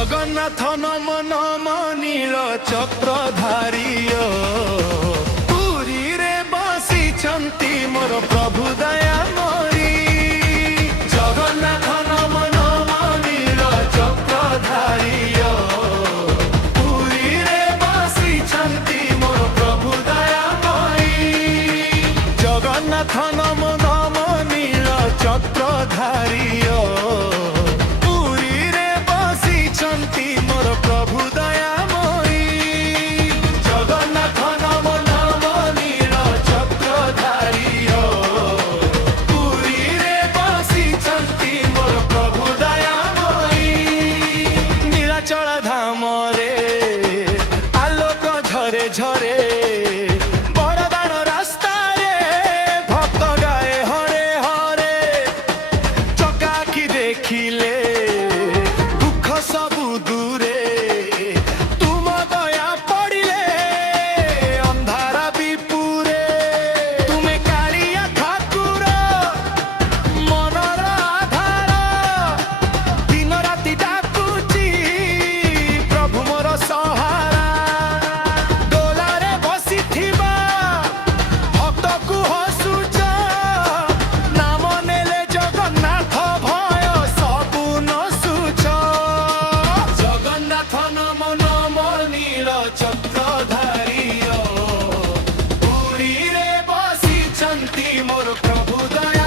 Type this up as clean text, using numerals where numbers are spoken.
জগন্নাথ নম নম নীল চক্রধারী পুরীরে বসিছন্তি মোর প্রভু দয়াময়ী। জগন্নাথ নম নম নীল চক্রধারী পুরীরে বসিছন্তি মোর প্রভু দয়াময়ী। জগন্নাথ নম নম নীল চক্রধারী মোর প্রভু দয়াময়ী। জগন্নাথ নম নম নীল চক্রধারী পুরীরে বসিছন্তি মোর প্রভু দয়াময়ী। নীଳାଚଳ ଧାମରେ ଆଲୋକ ଝରେ ଝରେ ବଡ଼ଦାଣ୍ଡ ରାସ୍ତାରେ ଭକ୍ତ ଗାଏ ହରେ ହରେ। ଚକାଆଖି ଦେଖିଲେ ସବୁ দূরে তুম দয়া পড়িলে ଅନ୍ଧାର বিপুরে। তুমে কাଳିয়া ঠাকুর মনর আধার দিন রাতি ডাকুচি প্রভু মোর সহারা। দোলারে বসিথিবা ভক্তকু হসুচ নাম নেলে জগন্নাথ ভয় সবু নসুচ। জগন্নাথ নম নম নীল চক্রধারী পুরীরে বসিছন্তি মোর প্রভু দয়া।